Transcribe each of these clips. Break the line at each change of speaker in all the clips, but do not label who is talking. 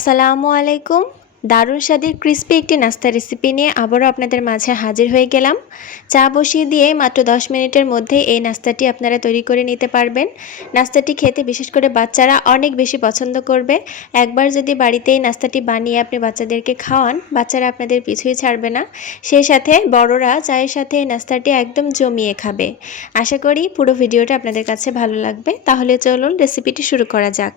আসসালামু আলাইকুম। দারুণ স্বাদের ক্রিস্পি একটি নাস্তা রেসিপি নিয়ে আবারও আপনাদের মাঝে হাজির হয়ে গেলাম। চা বসিয়ে দিয়ে মাত্র দশ মিনিটের মধ্যে এই নাস্তাটি আপনারা তৈরি করে নিতে পারবেন। নাস্তাটি খেতে বিশেষ করে বাচ্চারা অনেক বেশি পছন্দ করবে। একবার যদি বাড়িতে এই নাস্তাটি বানিয়ে আপনি বাচ্চাদেরকে খাওয়ান, বাচ্চারা আপনাদের পিছুই ছাড়বে না। সেই সাথে বড়রা চায়ের সাথে এই নাস্তাটি একদম জমিয়ে খাবে। আশা করি পুরো ভিডিওটা আপনাদের কাছে ভালো লাগবে। তাহলে চলুন রেসিপিটি শুরু করা যাক।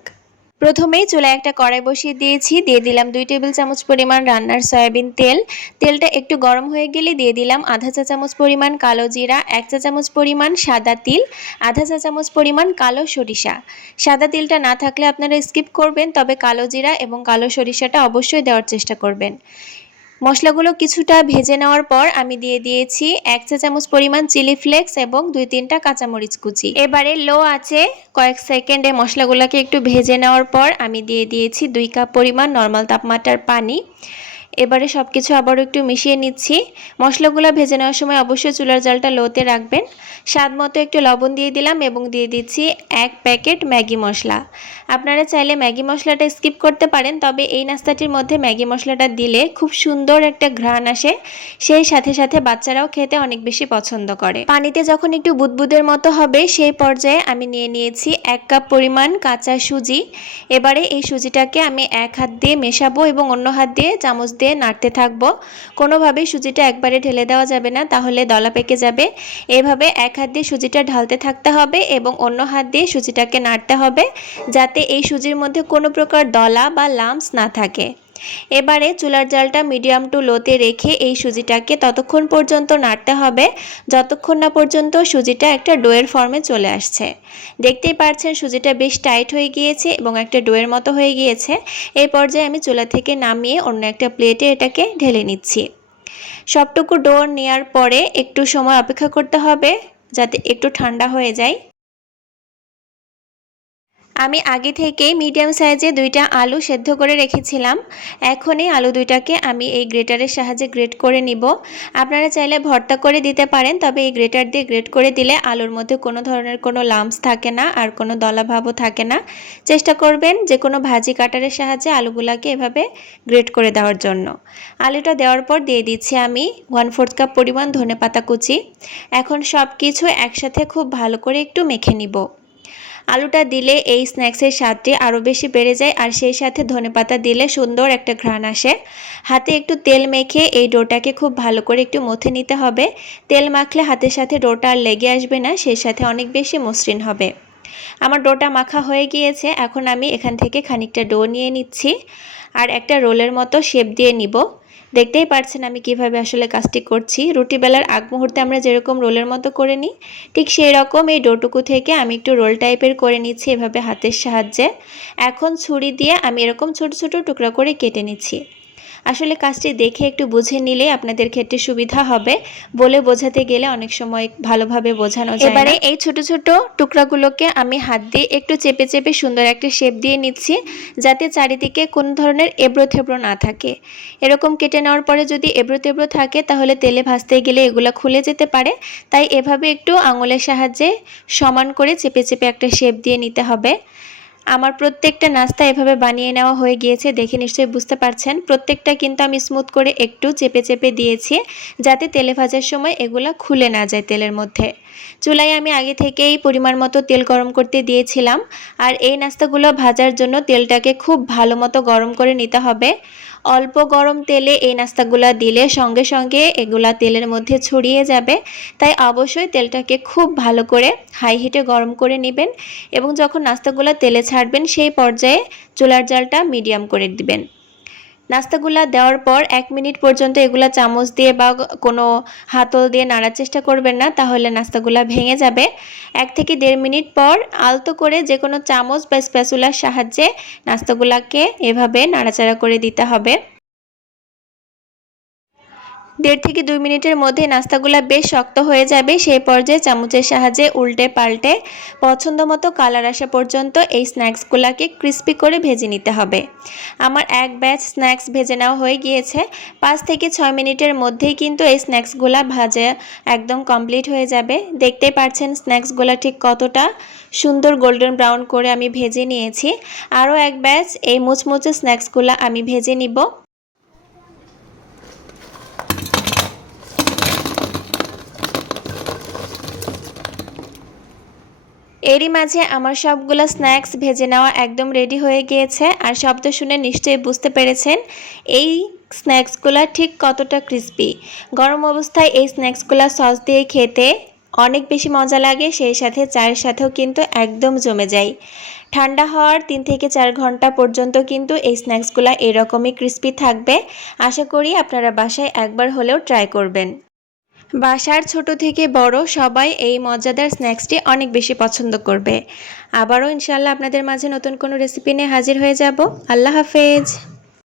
প্রথমেই চুলায় একটা কড়াই বসিয়ে দিয়েছি, দিয়ে দিলাম দুই টেবিল চামচ পরিমাণ রান্নার সয়াবিন তেল। তেলটা একটু গরম হয়ে গেলে দিয়ে দিলাম আধা চা চামচ পরিমাণ কালো জিরা, এক চা চামচ পরিমাণ সাদা তিল, আধা চা চামচ পরিমাণ কালো সরিষা। সাদা তিলটা না থাকলে আপনারা স্কিপ করবেন, তবে কালো জিরা এবং কালো সরিষাটা অবশ্যই দেওয়ার চেষ্টা করবেন। মশলাগুলো কিছুটা ভেজে নেওয়ার পর আমি দিয়ে দিয়েছি এক চা চামচ পরিমাণ চিলি ফ্লেক্স এবং দুই তিনটা কাঁচামরিচ কুচি। এবারে লো আছে কয়েক সেকেন্ডে মশলাগুলোকে একটু ভেজে নেওয়ার পর আমি দিয়ে দিয়েছি দুই কাপ পরিমাণ নর্মাল তাপমাত্রার পানি। এবারে সব কিছু আবারও একটু মিশিয়ে নিচ্ছি। মশলাগুলো ভেজে নেওয়ার সময় অবশ্যই চুলার জালটা লোতে রাখবেন। স্বাদ মতো একটু লবণ দিয়ে দিলাম এবং দিয়ে দিচ্ছি এক প্যাকেট ম্যাগি মশলা। আপনারা চাইলে ম্যাগি মশলাটা স্কিপ করতে পারেন, তবে এই নাস্তাটির মধ্যে ম্যাগি মশলাটা দিলে খুব সুন্দর একটা ঘ্রাণ আসে। সেই সাথে সাথে বাচ্চারাও খেতে অনেক বেশি পছন্দ করে। পানিতে যখন একটু বুদবুদের মতো হবে, সেই পর্যায়ে আমি নিয়ে নিয়েছি এক কাপ পরিমাণ কাঁচা সুজি। এবারে এই সুজিটাকে আমি এক হাত দিয়ে মেশাবো এবং অন্য হাত দিয়ে চামচ দিয়ে নাড়তে থাকব। কোনোভাবেই সুজিটা একবারে ঢেলে দেওয়া যাবে না, তাহলে দলা পেকে যাবে। এভাবে এক হাত দিয়ে সুজিটা ঢালতে থাকতে হবে এবং অন্য হাত দিয়ে সুজিটাকে নাড়তে হবে, যাতে এই সুজির মধ্যে কোনো প্রকার দলা বা লামস না থাকে। এবারে চুলার জালটা মিডিয়াম টু লোতে রেখে এই সুজিটাকে ততক্ষণ পর্যন্ত নাড়তে হবে। যতক্ষণ না পর্যন্ত সুজিটা একটা ডোয়ের ফর্মে চলে আসছে। দেখতেই পাচ্ছেন সুজিটা বেশ টাইট হয়ে গিয়েছে এবং একটা ডোয়ের মতো হয়ে গিয়েছে। এই পর্যায়ে আমি চুলা থেকে নামিয়ে অন্য একটা প্লেটে এটাকে ঢেলে নিচ্ছি। সবটুকু ডোর নেওয়ার পরে একটু সময় অপেক্ষা করতে হবে যাতে একটু ঠান্ডা হয়ে যায়। আমি আগে থেকেই মিডিয়াম সাইজে দুইটা আলু সেদ্ধ করে রেখেছিলাম। এখন এই আলু দুইটাকে আমি এই গ্রেটারের সাহায্যে গ্রেট করে নিব। আপনারা চাইলে ভর্তা করে দিতে পারেন, তবে এই গ্রেটার দিয়ে গ্রেট করে দিলে আলুর মধ্যে কোনো ধরনের কোনো লাম্পস থাকে না আর কোনো দলাভাবও থাকে না। চেষ্টা করবেন যে কোনো ভাজি কাটারের সাহায্যে আলুগুলাকে এভাবে গ্রেট করে দেওয়ার জন্য। আলুটা দেওয়ার পর দিয়ে দিচ্ছি আমি ওয়ান ফোর্থ কাপ পরিমাণ ধনে পাতা কুচি। এখন সব কিছু একসাথে খুব ভালো করে একটু মেখে নিব। আলুটা দিলে এই স্ন্যাক্সের স্বাদটি আরও বেশি বেড়ে যায় আর সেই সাথে ধনেপাতা দিলে সুন্দর একটা ঘ্রাণ আসে। হাতে একটু তেল মেখে এই ডোটাকে খুব ভালো করে একটু মথে নিতে হবে। তেল মাখলে হাতের সাথে ডোটা আর লেগে আসবে না, সেই সাথে অনেক বেশি মসৃণ হবে। আমার ডোটা মাখা হয়ে গিয়েছে, এখন আমি এখান থেকে খানিকটা ডো নিয়ে নিচ্ছি। আর একটা রোলের মতো শেপ দিয়ে নিব। দেখতেই পারছেন আমি কীভাবে আসলে কাজটি করছি। রুটি বেলার আগ মুহূর্তে আমরা যেরকম রোলের মতো করে নিই, ঠিক সেই রকম এই ডোটুকু থেকে আমি একটু রোল টাইপের করে নিচ্ছি এভাবে হাতের সাহায্যে। এখন ছুরি দিয়ে আমি এরকম ছোট ছোট টুকরা করে কেটে নিচ্ছি। আসলে কাজটি দেখে একটু বুঝে নিলে আপনাদের ক্ষেত্রে সুবিধা হবে বলে বোঝাতে গেলে অনেক সময় ভালোভাবে বোঝানো যায় এবারে এই ছোট ছোট টুকরাগুলোকে আমি হাত দিয়ে একটু চেপে চেপে সুন্দর একটা শেপ দিয়ে নিচ্ছি, যাতে চারিদিকে কোনো ধরনের এবড়ো থেবড়ো না থাকে। এরকম কেটে নেওয়ার পরে যদি এবড়ো তেবড়ো থাকে, তাহলে তেলে ভাজতে গেলে এগুলো খুলে যেতে পারে। তাই এভাবে একটু আঙুলের সাহায্যে সমান করে চেপে চেপে একটা শেপ দিয়ে নিতে হবে। আমার প্রত্যেকটা নাস্তা এভাবে বানিয়ে নেওয়া হয়ে গিয়েছে দেখে নিশ্চয়ই বুঝতে পারছেন। প্রত্যেকটা কিন্তু আমি স্মুথ করে একটু চেপে চেপে দিয়েছি যাতে তেলে ভাজার সময় এগুলো খুলে না যায় তেলের মধ্যে। চুলায় আমি আগে থেকেই পরিমাণ মতো তেল গরম করতে দিয়েছিলাম। আর এই নাস্তাগুলো ভাজার জন্য তেলটাকে খুব ভালো মতো গরম করে নিতে হবে। অল্প গরম তেলে এই নাস্তাগুলা দিলে সঙ্গে সঙ্গে এগুলা তেলের মধ্যে ছড়িয়ে যাবে। তাই অবশ্যই তেলটাকে খুব ভালো করে হাই হিটে গরম করে নেবেন এবং যখন নাস্তাগুলো তেলে ছাড়বেন সেই পর্যায়ে চুলার জালটা মিডিয়াম করে দিবেন। নাস্তাগুলা দেওয়ার পর এক মিনিট পর্যন্ত এগুলা চামচ দিয়ে বা কোনো হাতল দিয়ে নাড়ার চেষ্টা করবেন না, তাহলে নাস্তাগুলা ভেঙে যাবে। এক থেকে দেড় মিনিট পর আলতো করে যে কোনো চামচ বা স্প্যাচুলার সাহায্যে নাস্তাগুলাকে এভাবে নাড়াচাড়া করে দিতে হবে। দেড় থেকে দুই মিনিটের মধ্যে নাস্তাগুলো বেশ শক্ত হয়ে যাবে। সেই পর্যায়ে চামচের সাহায্যে উল্টে পাল্টে পছন্দ মতো কালার আসা পর্যন্ত এই স্ন্যাক্সগুলোকে ক্রিস্পি করে ভেজে নিতে হবে। আমার এক ব্যাচ স্ন্যাক্স ভেজে নেওয়া হয়ে গিয়েছে। পাঁচ থেকে ছয় মিনিটের মধ্যেই কিন্তু এই স্ন্যাক্সগুলো ভাজা একদম কমপ্লিট হয়ে যাবে। দেখতেই পাচ্ছেন স্ন্যাক্সগুলো ঠিক কতটা সুন্দর গোল্ডেন ব্রাউন করে আমি ভেজে নিয়েছি। আরও এক ব্যাচ এই মুচমুচে স্ন্যাক্সগুলো আমি ভেজে নিব। এরই মাঝে আমার সবগুলো স্ন্যাক্স ভেজে নেওয়া একদম রেডি হয়ে গিয়েছে, আর শব্দ শুনে নিশ্চয়ই বুঝতে পেরেছেন এই স্ন্যাক্সগুলো ঠিক কতটা ক্রিস্পি। গরম অবস্থায় এই স্ন্যাক্সগুলো সস দিয়ে খেতে অনেক বেশি মজা লাগে, সেই সাথে চায়ের সাথেও কিন্তু একদম জমে যায়। ঠান্ডা হওয়ার তিন থেকে চার ঘণ্টা পর্যন্ত কিন্তু এই স্ন্যাক্সগুলো এরকমই ক্রিস্পি থাকবে। আশা করি আপনারা বাসায় একবার হলেও ট্রাই করবেন। বাসার ছোট থেকে বড় সবাই এই মজাদার স্ন্যাক্সটি অনেক বেশি পছন্দ করবে। আবারও ইনশাল্লাহ আপনাদের মাঝে নতুন কোনো রেসিপি নিয়ে হাজির হয়ে যাব। আল্লাহ হাফেজ।